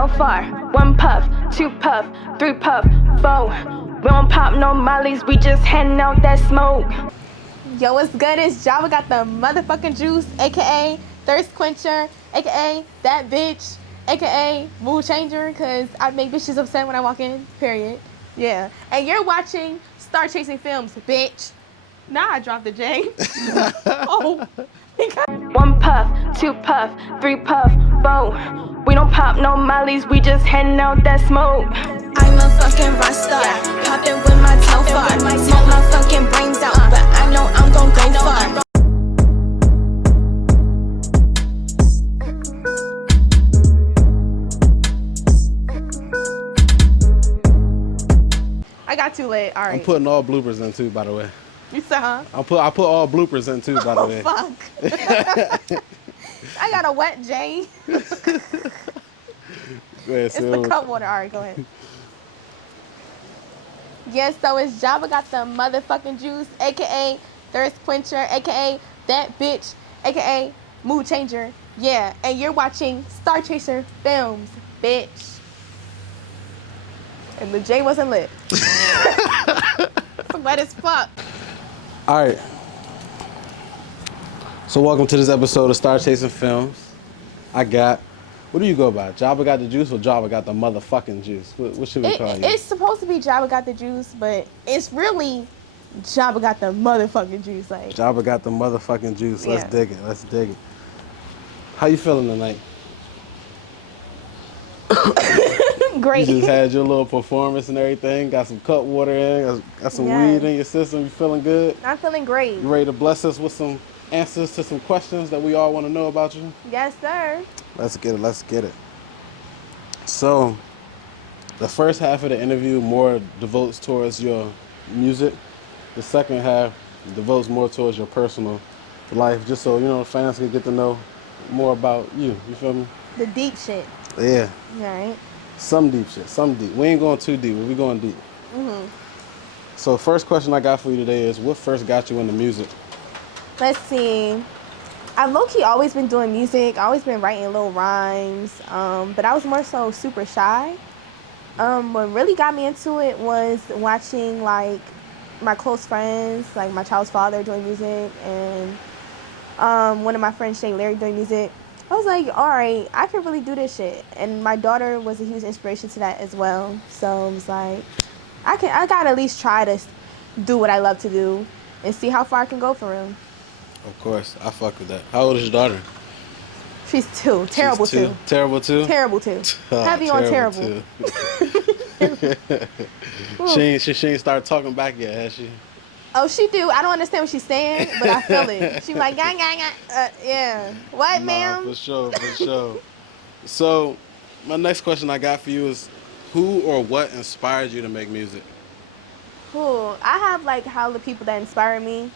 hellfire. 1 puff, 2 puff, 3 puff, 4. We don't pop no mollies, we just handing out that smoke. Yo, what's good? It's Jabba got the motherfucking juice, aka thirst quencher, aka that bitch, aka mood changer, cause I make bitches upset when I walk in, period. Yeah. And you're watching Star Chasing Films, bitch. Now I dropped the J. Oh. 1 puff, 2 puff, 3 puff, 4. We don't pop no mollies, we just handing out that smoke. I'm a fucking rock star, poppin' with my toe far. Smoke my fucking brains out, but I know I'm gon' go far. I got too late. All right. I'm putting all bloopers in too, by the way. You said, huh? I put all bloopers in too, by the way. Fuck. I got a wet J. Go ahead, It's the cup water. All right, go ahead. Yes, so it's Jabba got the motherfucking juice, aka thirst quencher, aka that bitch, aka mood changer. Yeah, and you're watching Star Chaser Films, bitch. And the J wasn't lit. It's wet as fuck. All right. So welcome to this episode of Star Chasing Films. What do you go by? Jabba got the juice or Jabba got the motherfucking juice? What should we call you? It's supposed to be Jabba got the juice, but it's really Jabba got the motherfucking juice. Like Jabba got the motherfucking juice. Let's Yeah. dig it. Let's dig it. How you feeling tonight? great. You just had your little performance and everything. Got some cut water in. Got some Yes. weed in your system. You feeling good? I'm feeling great. You ready to bless us with some answers to some questions that we all want to know about you? Yes, sir. Let's get it. Let's get it. So, the first half of the interview more devotes towards your music. The second half devotes more towards your personal life, just so, the fans can get to know more about you. You feel me? The deep shit. Yeah. All right. Some deep shit. Some deep. We ain't going too deep, but we going deep. So, first question I got for you today is, what first got you into music? Let's see. I've low-key always been doing music. I always been writing little rhymes, but I was more so super shy. What really got me into it was watching like my close friends, like my child's father doing music, and one of my friends, Shay Larry, doing music. I was like, all right, I can really do this shit. And my daughter was a huge inspiration to that as well. So I was like, I gotta at least try to do what I love to do and see how far I can go for real. Of course, I fuck with that. How old is your daughter? She's 2. Terrible She's 2. Terrible 2? Terrible 2. Oh, Heavy on terrible. She ain't started talking back yet, has she? Oh, she do. I don't understand what she's saying, but I feel it. She's like, gang, gang, gang. Yeah. What, ma'am? For sure, for sure. So, my next question I got for you is, who or what inspired you to make music? Cool. I have like how the people that inspire me.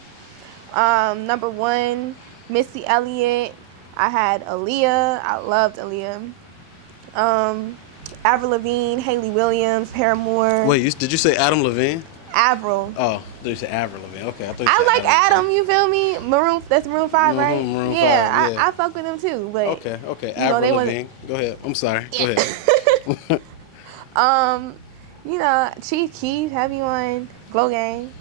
Number 1, Missy Elliott. I had Aaliyah. I loved Aaliyah. Avril Lavigne, Hayley Williams, Paramore. Wait, did you say Adam Levine? Avril. Oh, you said Avril Lavigne. Okay, I thought you I said like Adam, you feel me? That's Maroon 5, right? Maroon 5, yeah, yeah. I fuck with them too. But Okay. know, they Avril wasn't- Lavigne. Go ahead. I'm sorry. Yeah. Go ahead. Chief Keef, Heavy on Glow Gang.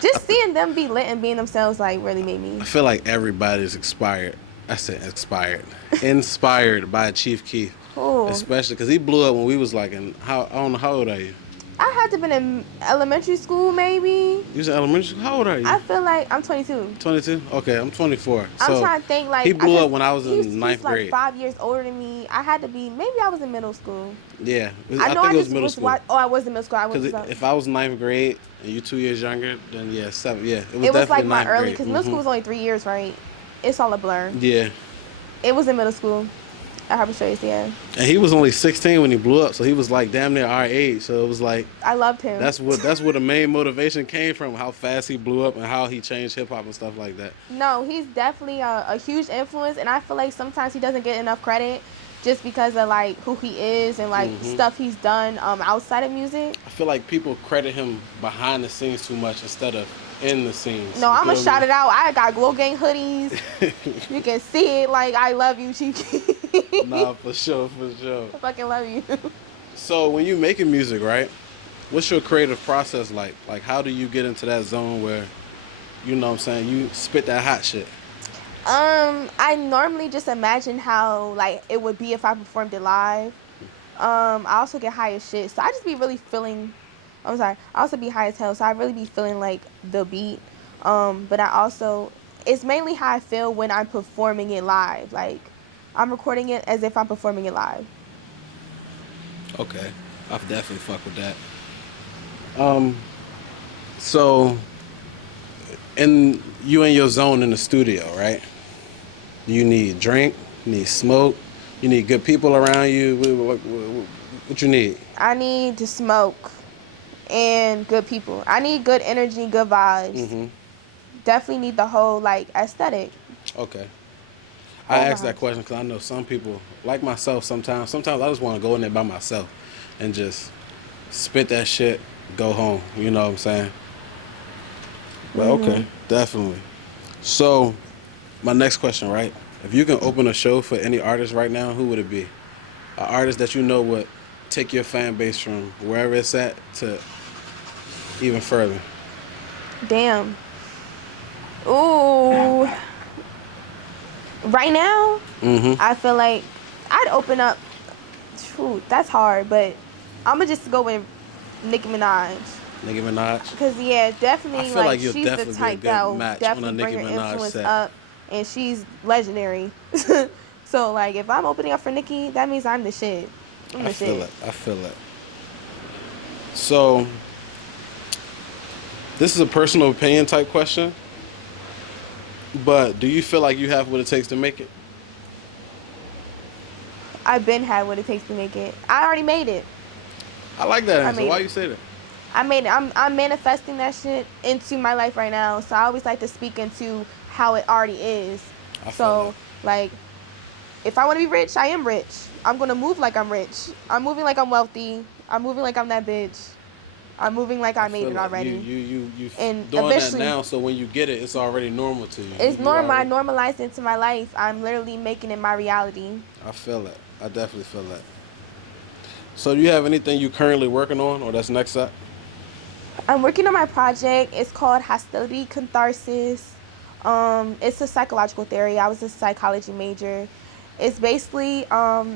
Just seeing them be lit and being themselves like really made me. I feel like everybody's inspired. I said inspired. Inspired by Chief Keef. Cool. Especially because he blew up when we was like I don't know, how old are you? I had to been in elementary school maybe. You was in elementary school? How old are you? I feel like I'm 22. 22? Okay, I'm 24. I'm So trying to think like he blew I up when I was he's in ninth grade. Like 5 years older than me. I had to be maybe I was in middle school. Yeah, I know think I it was just middle was school. I was in middle school. I was. Because if I was ninth grade and you 2 years younger, then yeah, 7. Yeah, it was It was definitely like my ninth early grade. because middle school was only 3 years, right? It's all a blur. Yeah, It was in middle school. at Harper Straits, yeah. and he was only 16 when he blew up, so he was like damn near our age. So it was like I loved him. that's where the main motivation came from, how fast he blew up and how he changed hip hop and stuff like that. No, he's definitely a huge influence, and I feel like sometimes he doesn't get enough credit just because of like who he is and like stuff he's done outside of music. I feel like people credit him behind the scenes too much instead of in the scenes. No, You I'm gonna feel shout me? it out. I got Glow Gang hoodies. You can see it. Like, I love you, Chief. Nah, for sure, for sure. I fucking love you. So when you making music, right? What's your creative process like? Like, how do you get into that zone where, you know what I'm saying, you spit that hot shit? I normally just imagine how, like, it would be if I performed it live. I also get high as shit, so I just be really feeling. I'm sorry. I also be high as hell, so I really be feeling like the beat. But I also, it's mainly how I feel when I'm performing it live. Like, I'm recording it as if I'm performing it live. Okay, I definitely fuck with that. So, you in your zone in the studio, right? You need drink, you need smoke, you need good people around you. What you need? I need to smoke and good people. I need good energy, good vibes. Definitely need the whole, like, aesthetic. Okay. I Whole asked that vibes. question because I know some people, like myself, sometimes I just want to go in there by myself and just spit that shit, go home. You know what I'm saying? But okay, definitely. So, my next question, right? If you can open a show for any artist right now, who would it be? An artist that you know would take your fan base from wherever it's at to even further. Damn. Ooh. Right now, I feel like I'd open up. Phew, that's hard, but I'm gonna just go with Nicki Minaj. Nicki Minaj. Cause yeah, definitely, I feel like, like you'll she's the definitely be a type good that'll match on a definitely bring Nicki her Minaj influence set. up, and she's legendary. So, like, if I'm opening up for Nicki, that means I'm the shit. I'm the I feel shit. it. I feel it. So, this is a personal opinion type question, but do you feel like you have what it takes to make it? I've been had what it takes to make it. I already made it. I like that answer. made Why it. you say that? I made it. I'm manifesting that shit into my life right now. So I always like to speak into how it already is. I feel So, like, if I want to be rich, I am rich. I'm gonna move like I'm rich. I'm moving like I'm wealthy. I'm moving like I'm that bitch. I'm moving like I made feel it like already. you And doing that eventually, now, so when you get it, it's already normal to you. it's You normal. I already- normalized into my life. I'm literally making it my reality. I feel it. I definitely feel that. So, do you have anything you currently working on, or that's next up? I'm working on my project. It's called Hostility Catharsis. It's a psychological theory. I was a psychology major. It's basically a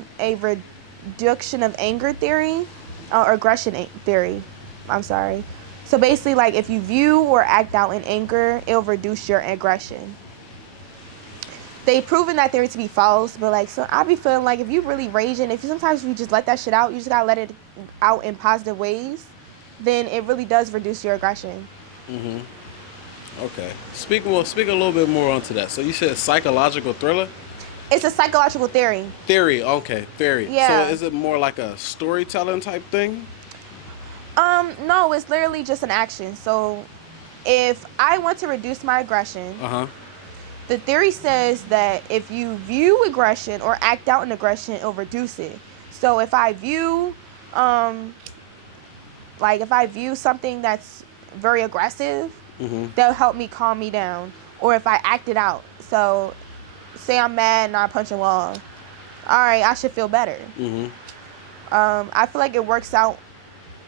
reduction of anger theory, or aggression theory. I'm sorry. So basically, like, if you view or act out in anger, it'll reduce your aggression. They've proven that theory to be false, but, like, so I be feeling like if you really raging, sometimes you just let that shit out, you just gotta let it out in positive ways, then it really does reduce your aggression. Okay. Speak a little bit more onto that. So you said psychological thriller? It's a psychological theory. Theory. Okay, theory. Yeah. So is it more like a storytelling type thing? No, it's literally just an action. So if I want to reduce my aggression, the theory says that if you view aggression or act out in aggression, it'll reduce it. So if I view, if I view something that's very aggressive, that'll help me calm me down. Or if I act it out. So say I'm mad and I punch a wall. All right, I should feel better. I feel like it works out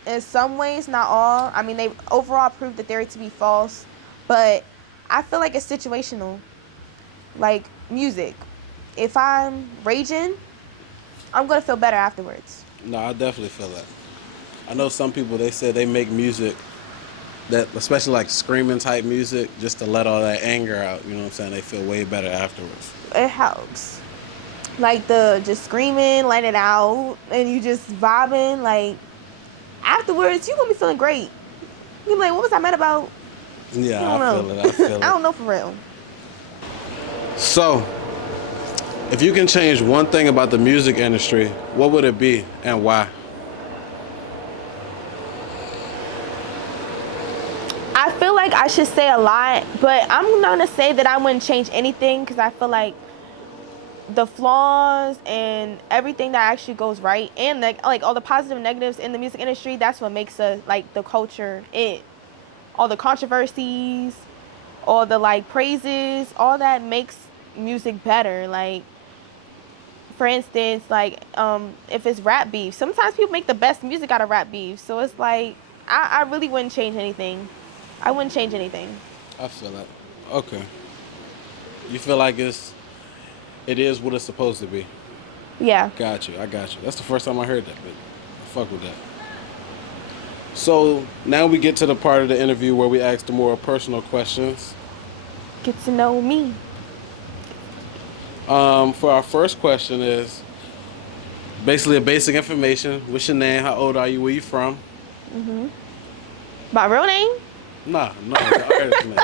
in some ways, not all. I mean, they overall proved the theory to be false, but I feel like it's situational. Like music. If I'm raging, I'm going to feel better afterwards. No, I definitely feel that. I know some people, they say they make music that, especially like screaming type music, just to let all that anger out. You know what I'm saying? They feel way better afterwards. It helps. Like just screaming, let it out, and you just vibing. Like afterwards, you gonna be feeling great. You be like, what was I mad about? Yeah, I feel it. I feel it. I don't know for real. So, if you can change one thing about the music industry, what would it be and why? I feel like I should say a lot, but I'm not gonna say that I wouldn't change anything because I feel like the flaws and everything that actually goes right, and like all the positive and negatives in the music industry, that's what makes us like the culture it. all the controversies, all the like praises, all that makes music better. Like, for instance, like if it's rap beef, sometimes people make the best music out of rap beef. So it's like I really wouldn't change anything. I wouldn't change anything. I feel that. Okay. You feel like it is what it's supposed to be. Yeah. Got you. I got you. That's the first time I heard that, but I fuck with that. So now we get to the part of the interview where we ask the more personal questions. Get to know me. For our first question is basically a basic information. What's your name? How old are you? Where you from? My real name? Nah, no, the artist name.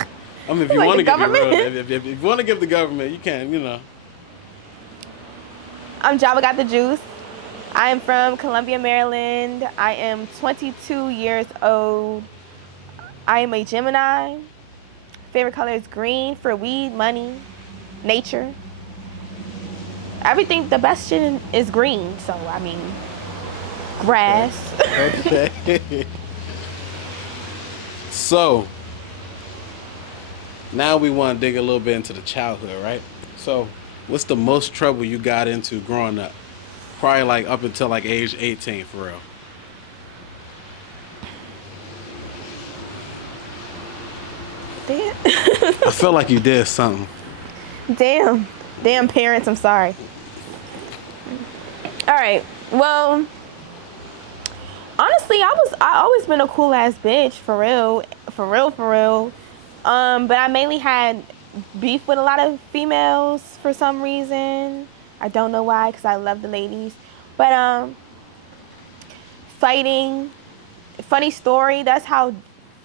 I mean, if you Like want to the give your real government? name, if you want to give the government, you can, you know. I'm Jabba Got the Juice. I am from Columbia, Maryland. I am 22 years old. I am a Gemini. Favorite color is green for weed, money, nature. Everything, the best shit is green. So, I mean, grass. Okay. So, now we want to dig a little bit into the childhood, right? So, what's the most trouble you got into growing up? Probably like up until like age 18, for real. Damn. I feel like you did something. Damn. Damn parents, I'm sorry. All right. Well, honestly, I always been a cool ass bitch, for real. But I mainly had beef with a lot of females for some reason. I don't know why, because I love the ladies. But fighting, funny story, that's how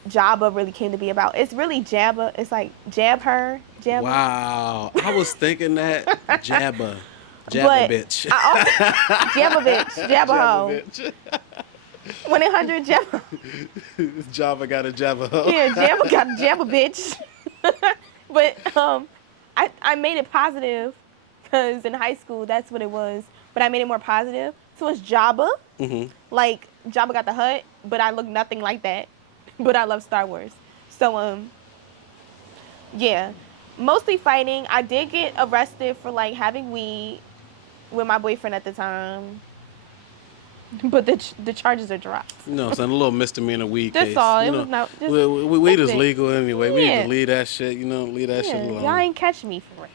Jabba really came to be about. It's really Jabba. It's like jab her, Jabba. Wow. I was thinking that. Jabba. But Jabba bitch. Jabba bitch, Jabba hoe. bitch. 1-800 Jabba. Jabba got a Jabba hoe. Yeah, Jabba got a Jabba bitch. But I made it positive because in high school that's what it was. But I made it more positive. So it's Jabba. Mm-hmm. Like Jabba got the hut, but I look nothing like that. But I love Star Wars. So yeah. Mostly fighting. I did get arrested for like having weed with my boyfriend at the time. But the charges are dropped. You know, son, a little misdemeanor weed That's case. all. You It know, was not just weed is that's it. legal anyway. We need Yeah. to leave that shit. You know, leave that shit Yeah, alone. y'all ain't catch me for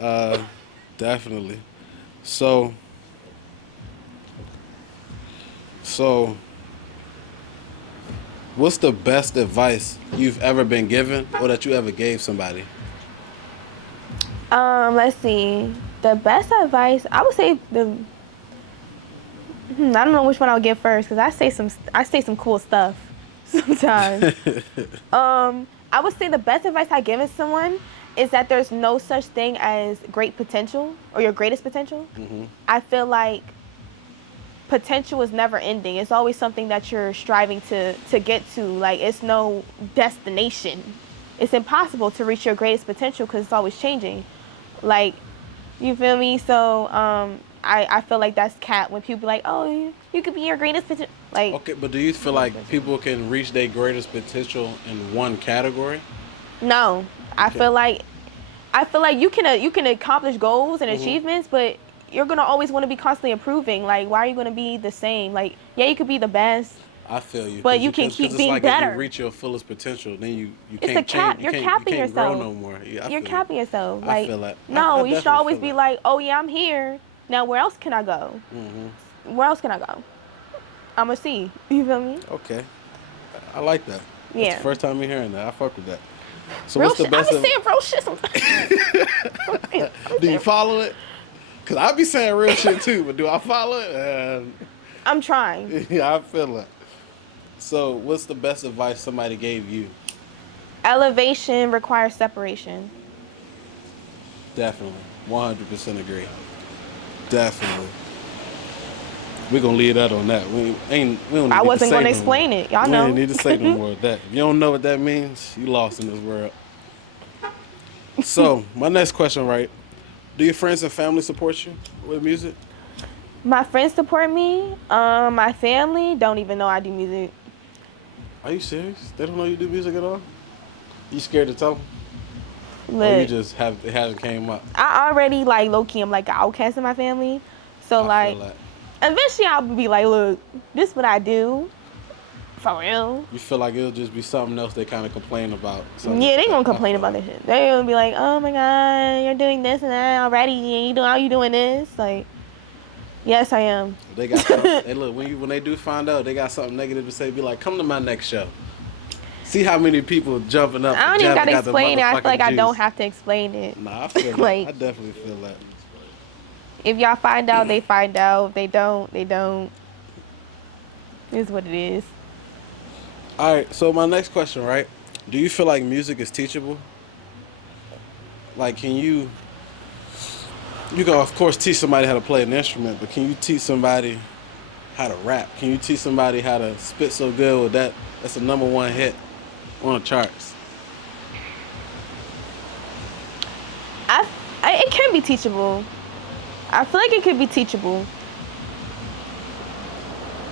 real. Definitely. So, what's the best advice you've ever been given or that you ever gave somebody? Let's see. The best advice, I would say I don't know which one I'll give first because I say some cool stuff sometimes. I would say the best advice I given someone is that there's no such thing as great potential or your greatest potential. Mm-hmm. I feel like potential is never ending. It's always something that you're striving to get to. Like, it's no destination. It's impossible to reach your greatest potential because it's always changing. Like, you feel me? So I feel like that's cap when people be like, oh, you could be your greatest potential. Like, Okay, but do you feel like people can reach their greatest potential in one category? no. I Okay. feel like you can accomplish goals and achievements, but you're gonna always want to be constantly improving. Like, why are you gonna be the same? Like, yeah, you could be the best. I feel you. But 'Cause you can 'cause keep it's being like better. If you reach your fullest potential, then you It's can't a cap. change. You're you capping can't yourself. grow no more. Yeah, I You're feel capping yourself. I Like, feel that. no, I you should definitely always feel be that. like, oh yeah, I'm here. Now where else can I go? Mm-hmm. Where else can I go? I'ma see. You feel me? Okay, I like that. That's Yeah. the first time you're hearing that. I fuck with that. So Real what's the shit. I best? be saying real shit sometimes. Do you follow it? Cause I be saying real shit too, but do I follow it? I'm trying. Yeah, I feel it. So what's the best advice somebody gave you? Elevation requires separation. Definitely, 100% agree. Definitely. We're gonna leave that on that. We don't need I to wasn't say gonna no explain more. it. Y'all We know. ain't need to say no more of that. If you don't know what that means, you lost in this world. So, my next question, right? Do your friends and family support you with music? My friends support me. My family don't even know I do music. Are you serious? They don't know you do music at all? You scared to tell them? Or you Look, just have it hasn't came up? I already like low key. I'm like an outcast in my family, so I like feel that. eventually I'll be like, look, this is what I do, for real. You feel like it'll just be something else they kind of complain about. Something Yeah, they that- gonna I complain feel about that. this shit. They gonna be like, oh my god, you're doing this and that already, and you doing this? Like, yes, I am. They got something. Hey, look, when they do find out they got something negative to say, be like, come to my next show. See how many people jumping up. I don't even gotta got the explain it. I feel like motherfucking I don't juice. have to explain it. Nah, I feel Like, that. I definitely feel that. if y'all find out, they find out. If they don't, they don't. It is what it is. All right, so my next question, right? Do you feel like music is teachable? Like, can you can of course teach somebody how to play an instrument, but can you teach somebody how to rap? Can you teach somebody how to spit so good with that? That's a #1 hit on the charts. It can be teachable. I feel like it could be teachable.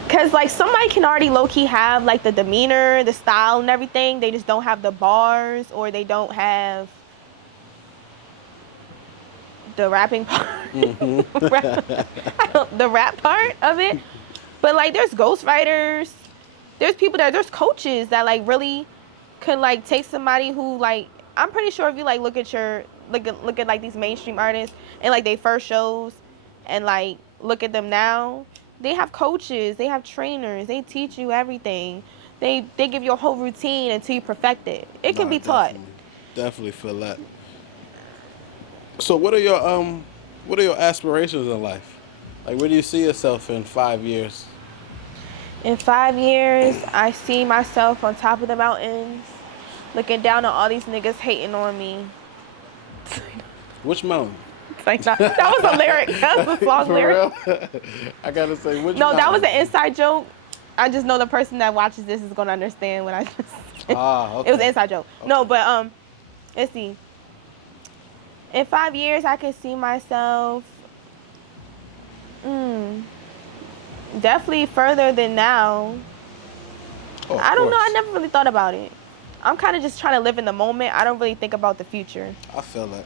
Cause like somebody can already low-key have like the demeanor, the style and everything. They just don't have the bars, or they don't have the rapping part. The rap part of it. But like there's ghostwriters, there's coaches that like really could like take somebody who like, I'm pretty sure if you like look at like these mainstream artists and like they first shows and like look at them now, they have coaches, they have trainers, they teach you everything. They give you a whole routine until you perfect it. It can be taught. Definitely feel that. So what are your aspirations in life? Like, where do you see yourself in 5 years? In 5 years, I see myself on top of the mountains, looking down on all these niggas hating on me. Which mountain? Like that was a lyric. That was a song For lyric. real? I gotta say, which No, mountain? that was an inside joke. I just know the person that watches this is gonna understand what I just said. Okay. It was an inside joke. Okay. No, but let's see. In 5 years, I can see myself definitely further than now. Oh, I don't know. I course. never really thought about it. I'm kind of just trying to live in the moment. I don't really think about the future. I feel that.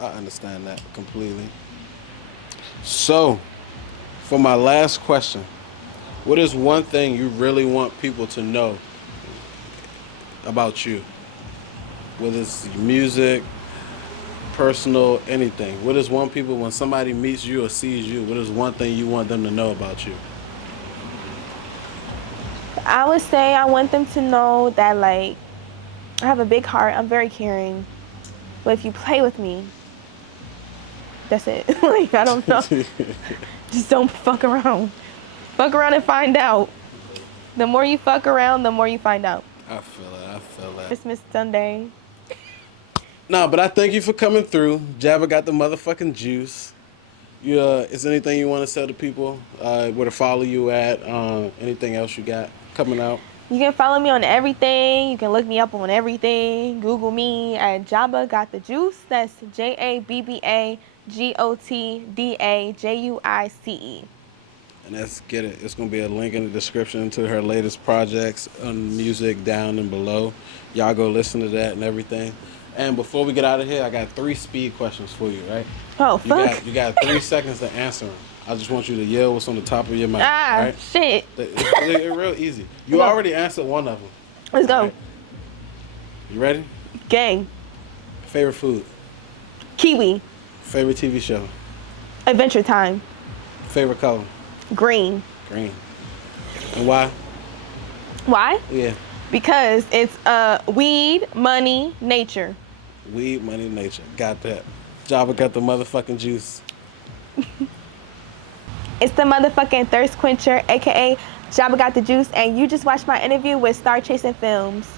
I understand that completely. So, for my last question, what is one thing you really want people to know about you? Whether it's music, personal, anything. What is one people, when somebody meets you or sees you, what is one thing you want them to know about you? I would say I want them to know that, like, I have a big heart. I'm very caring. But if you play with me, that's it. Like, I don't know. Just don't fuck around. Fuck around and find out. The more you fuck around, the more you find out. I feel it. I feel that. Christmas Sunday. No, but I thank you for coming through. Jabba got the motherfucking juice. Is there anything you want to tell the people? Where to follow you at? Anything else you got coming out? You can follow me on everything. You can look me up on everything. Google me at Jabba Got the Juice. That's JABBAGOTDAJUICE. And let's get it. It's going to be a link in the description to her latest projects on music down and below. Y'all go listen to that and everything. And before we get out of here, I got 3 speed questions for you, right? Oh, fuck. You got 3 seconds to answer them. I just want you to yell what's on the top of your mind. Right? Shit. It's real easy. You already answered one of them. Let's go. Right? You ready? Gang. Favorite food? Kiwi. Favorite TV show? Adventure Time. Favorite color? Green. Green. And why? Why? Yeah. Because it's weed, money, nature. Weed, money, nature. Got that. Jabba got the motherfucking juice. It's the motherfucking thirst quencher, aka Jabba Got the Juice, and you just watched my interview with Star Chasing Films.